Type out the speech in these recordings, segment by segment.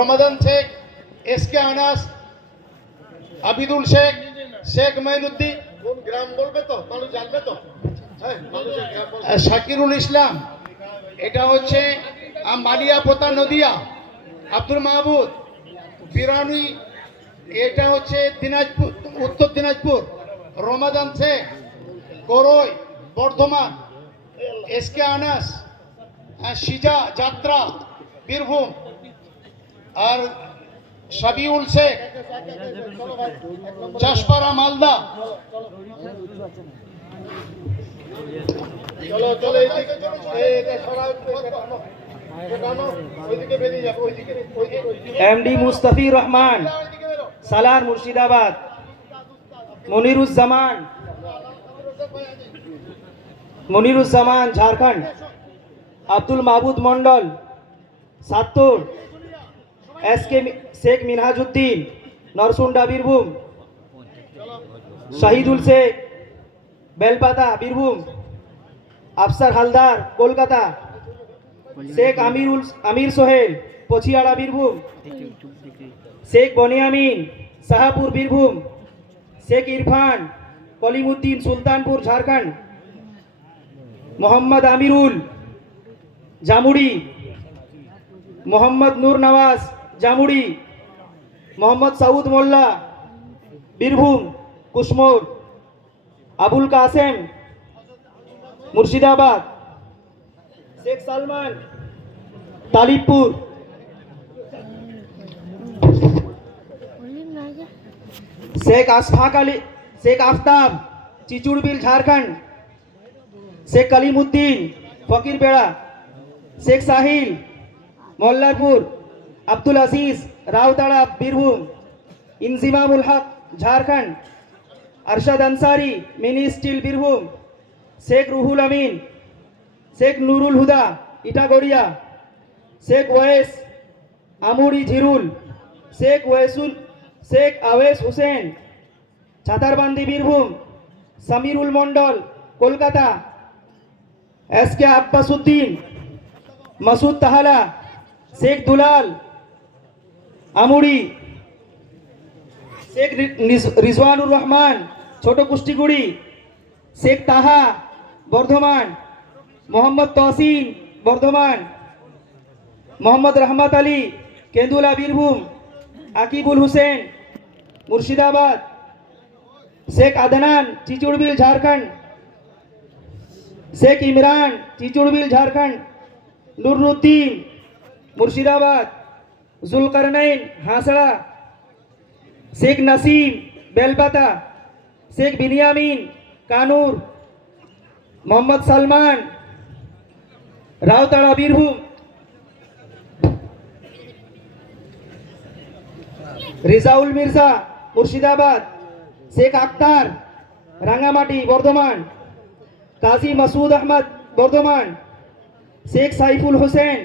Ramadan Sheikh S K Anas Abidul Sheikh Sheikh Mainuddin. গ্রাম বলবে তো মানুষ জানবে তো। হ্যাঁ আহ, শাকিরুল ইসলাম এটা হচ্ছে আহ, মালিয়াপোতা নদিয়া আব্দুল মাহবুদ বিরানি এটা হচ্ছে দিনাজপুর উত্তর দিনাজপুর। রমাদান শেখ করই বর্ধমান। এস কে আনাস সিজা যাত্রা বীরভূম। আর সাবিউল শেখ চাষপাড়া মালদা। চলো MD Mustafir Rahman. Salar Murshidabad, Moniruzzaman Moniruzzaman, Jharkhand, Abdul Mahbud Mondal Sattar. S K Sheikh Minhajuddin, Narsunda Birbhum, Shahidul Sheikh, Belpata Birbhum, Afsar Haldar, Kolkata, Sheikh Amirul, Amir Sohel, Pachhiyara Birbhum, Sheikh Baniyamin Shahapur Birbhum, Sheikh Irfan, Kalimuddin Sultanpur, Jharkhand, Mohammad Amirul Jamuri, Mohammad Noor Nawaz জামুড়ি Mohammad Saud মোল্লা বীরভূম কুশমোর আবুল কাসেম মুর্শিদাবাদ শেখ সালমান তালিবপুর शेख अशफाक अली शेख आफ्ताब चिचुड़बिल झारखंड शेख कलीमुद्दीन फकीरपेड़ा शेख साहिल मोल्लारपुर Abdul Aziz Rautara Birbhum Inzimamul Haq, Jharkhand, Arshad Ansari mini steel Birbhum, Sheikh Ruhul Amin, Sheikh Nurul Huda, Itagoria, Sheikh Wais Amuri Jhirul, Sheikh Waisul Sheikh Awais Hussain, Chhatarbandi Birbhum, Samirul Mondal, Kolkata, S K Abbasuddin, Masood तहला, Sheikh Dulal আমুরি Sheikh Rizwanur Rahman, ছোট কুষ্টিগুড়ি। শেখ তাহা, বর্ধমান। মোহাম্মদ তহসিন, বর্ধমান। মোহাম্মদ রহমত আলী, কেন্দুলা বীরভূম। আকিবুল হুসেন, মুর্শিদাবাদ। শেখ আদনান, চিচুড়বিল, ঝাড়খণ্ড। শেখ ইমরান, চিচুড়বিল, ঝাড়খণ্ড। নুরুদ্দিন, মুর্শিদাবাদ। জুলকারনাইন হাঁসড়া শেখ নাসিম, বেলপাতা, Sheikh Biniyamin, Kanur, Mohammad Salman Rautara Birbhum. Rezaul Mirza, Murshidabad. Sheikh Akhtar Rangamati Bardhaman. Kazi Masud Ahmed, Bardhaman. Sheikh Saiful Hossain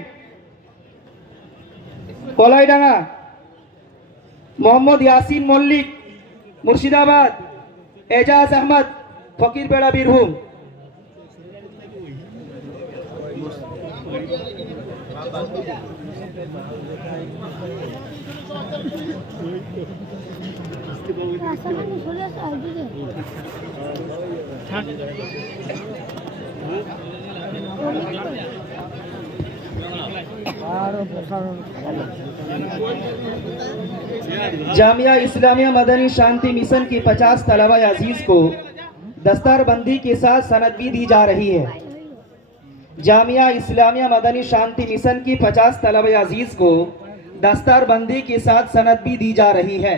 Kalaidanga Mohammad Yasin Mallick Murshidabad Ejaz Ahmed Fakirbera Birbhum. Jamia Islamia Madani Shanti mission की 50 तलबा अज़ीज़ को दस्तारबंदी के साथ सनद भी दी जा रही है। जामिया इस्लामिया मदनी शांति मिशन की 50 तलब अज़ीज़ को दस्तारबंदी के साथ सनद भी दी जा रही है।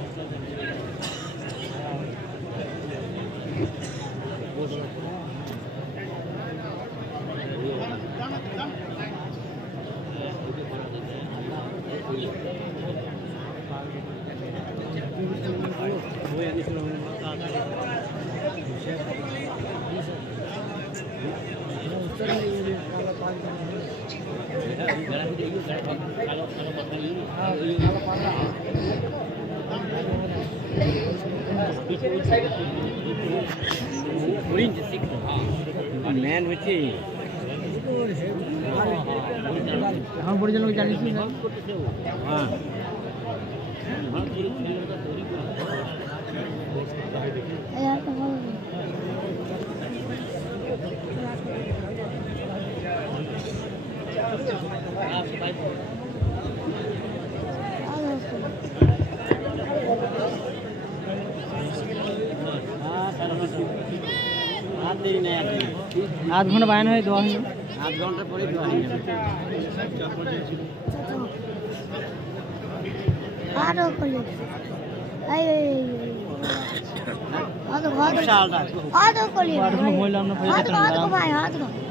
ম্যান হচ্ছে হ্যাঁ বড় জন জানিস হ্যাঁ Yeah, I don't know. আধ ঘন্টা বায়ন হয়ে দেওয়া হয়নি আধ ঘন্টা পরে দেওয়া হয়নি আরো কই এই এই আদো আদো আদো কই আদো কই আদো কই আদো কই আদো কই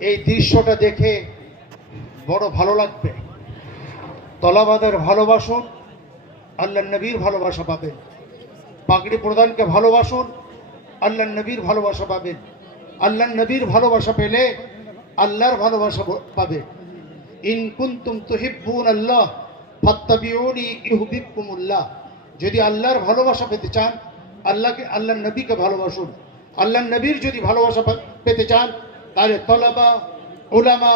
এই দৃশ্যটা দেখে বড় ভালো লাগবে। তলাবাদের ভালোবাসুন আল্লাহ নবীর ভালোবাসা পাবেন। পাগড়ি প্রধানকে ভালোবাসুন আল্লাহ নবীর ভালোবাসা পাবেন। আল্লাহ নবীর ভালোবাসা পেলে আল্লাহর ভালোবাসা পাবে। ইন কুনতুম তুহিব্বুন আল্লাহ, ফাত্তাবিউনি ইউহিব্বুকুমুল্লাহ। যদি আল্লাহর ভালোবাসা পেতে চান, আল্লাহকে আল্লাহ নবীকে ভালোবাসুন। আল্লাহ নবীর যদি ভালোবাসা পেতে চান তাহলে তলাবা ওলামা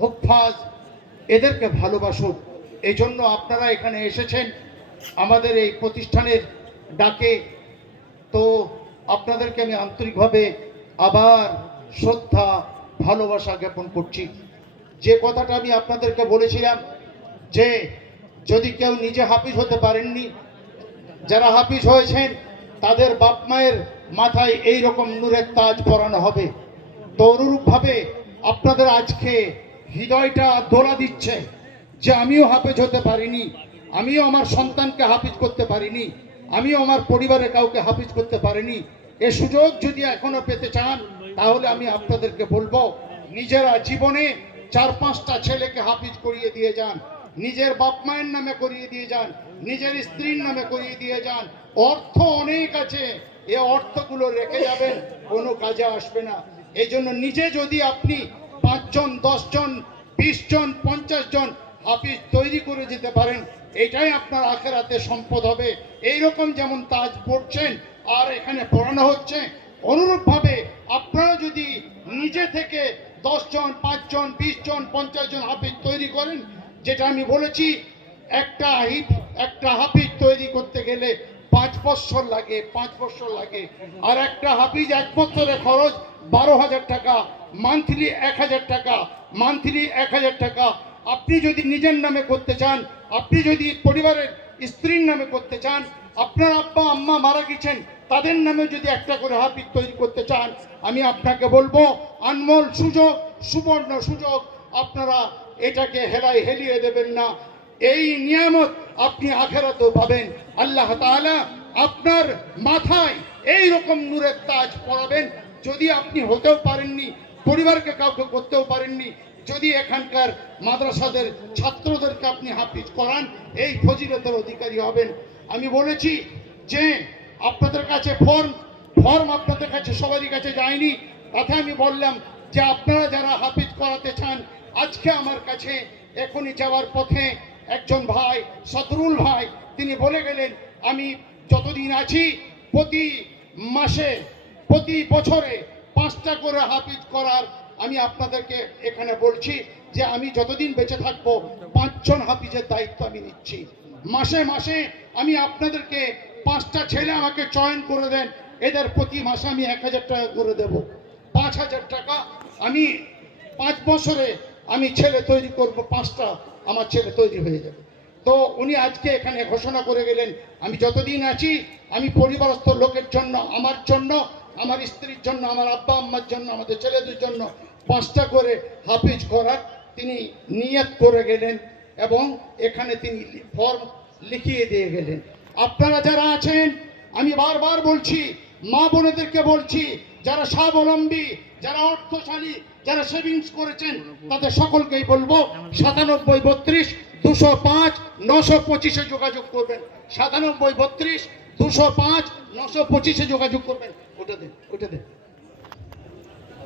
হুফাজ এদেরকে ভালোবাসুন। এই জন্য আপনারা এখানে এসেছেন আমাদের এই প্রতিষ্ঠানের ডাকে। তো আপনাদেরকে আমি আন্তরিকভাবে আবার শ্রদ্ধা, ভালোবাসা জ্ঞাপন করছি। যে কথাটা আমি আপনাদেরকে বলেছিলাম যে, যদি কেউ নিজে হাফিজ হতে পারেননি, যারা হাফিজ হয়েছেন, তাদের বাপ মায়ের মাথায় এই রকম নূরের তাজ পরানো হবে। তো অনুরূপভাবে আপনাদের আজকে হৃদয়টা দোলা দিচ্ছে যে আমিও হাফেজ হতে পারিনি, আমিও আমার সন্তানকে হাফিজ করতে পারিনি, আমিও আমার পরিবারে কাউকে হাফিজ করতে পারিনি। এ সুযোগ যদি এখনও পেতে চান, তাহলে আমি আপনাদেরকে বলব, নিজেরা জীবনে চার পাঁচটা ছেলেকে হাফিজ করিয়ে দিয়ে যান, নিজের বাপ মায়ের নামে করিয়ে দিয়ে যান, নিজের স্ত্রীর নামে করিয়ে দিয়ে যান। অর্থ অনেক আছে, এ অর্থগুলো রেখে যাবেন, কোনো কাজে আসবে না। এই জন্য নিজে যদি আপনি পাঁচজন, দশজন বিশ জন পঞ্চাশ জন হাফিজ তৈরি করে যেতে পারেন, এটাই আপনার আখেরাতে সম্পদ হবে। এই রকম যেমন তাজ পড়ছেন আর এখানে পড়ানো হচ্ছে, অনুরূপভাবে আপনারা যদি নিজে থেকে দশজন, পাঁচজন বিশ জন পঞ্চাশ জন হাফিজ তৈরি করেন, যেটা আমি বলেছি, একটা হিপ একটা হাফিজ তৈরি করতে গেলে পাঁচ বছর লাগে, পাঁচ বছর লাগে। আর একটা হাফিজ এক বছরের খরচ বারো হাজার টাকা, মান্থলি এক হাজার টাকা, মান্থলি এক হাজার টাকা। আপনি যদি নিজের নামে করতে চান, আপনি যদি পরিবারের স্ত্রীর নামে করতে চান, আপনার আব্বা, আম্মা মারা গেছেন, তাদের নামে যদি একটা করে হাফিজ তৈরি করতে চান, আমি আপনাকে বলব, আনমোল সুযোগ, সুবর্ণ সুযোগ, আপনারা এটাকে হেলায় হেলিয়ে দেবেন না। এই নিয়ামত আপনি আখেরাতেও পাবেন। আল্লাহ তাআলা আপনার মাথায় এই রকম নূরের তাজ পরাবেন। যদি আপনি হতেও পারেননি, পরিবারকে কাউকে করতেও পারেননি, যদি এখানকার মাদ্রাসাদের ছাত্রদেরকে আপনি হাফিজ করান, এই ফজিলতের অধিকারী হবেন। আমি বলেছি যে, আপনাদের কাছে ফর্ম ফর্ম আপনাদের কাছে, সবারই কাছে যায়নি। তাতে আমি বললাম যে, আপনারা যারা হাফিজ করাতে চান, আজকে আমার কাছে এখনই যাওয়ার পথে একজন ভাই, সদরুল ভাই, তিনি বলে গেলেন, আমি যতদিন আছি, প্রতি মাসে, প্রতি বছরে পাঁচটা করে হাফিজ করার আমি আপনাদেরকে এখানে বলছি যে আমি যতদিন বেঁচে থাকব, পাঁচজন হাফিজের দায়িত্ব আমি নিচ্ছি। মাসে মাসে আমি আপনাদেরকে পাঁচটা ছেলে আমাকে চয়ন করে দেন, এদের প্রতি মাসে আমি এক হাজার টাকা করে দেব। পাঁচ হাজার টাকা আমি পাঁচ বছরে আমি ছেলে তৈরি করব পাঁচটা আমার ছেলে তৈরি হয়ে যাবে। তো উনি আজকে এখানে ঘোষণা করে গেলেন, আমি যতদিন আছি, আমি পরিবারস্থ লোকের জন্য, আমার জন্য, আমার স্ত্রীর জন্য, আমার আব্বা আম্মার জন্য, আমাদের ছেলেদের জন্য পাঁচটা করে হাফিজ করার তিনি নিয়ত করে গেলেন এবং এখানে তিনি ফর্ম লিখিয়ে দিয়ে গেলেন। আপনারা যারা আছেন, আমি বারবার বলছি, মা বোনেদেরকে বলছি যারা স্বাবলম্বী, যারা অর্থশালী, যারা সেভিংস করেছেন, তাদের সকলকেই বলব সাতানব্বই বত্রিশ, দুশো পাঁচ, নশো পঁচিশে যোগাযোগ করবেন। সাতানব্বই বত্রিশ, দুশো পাঁচ, নশো পঁচিশে যোগাযোগ করবেন। ওটা দেন ওটা দেন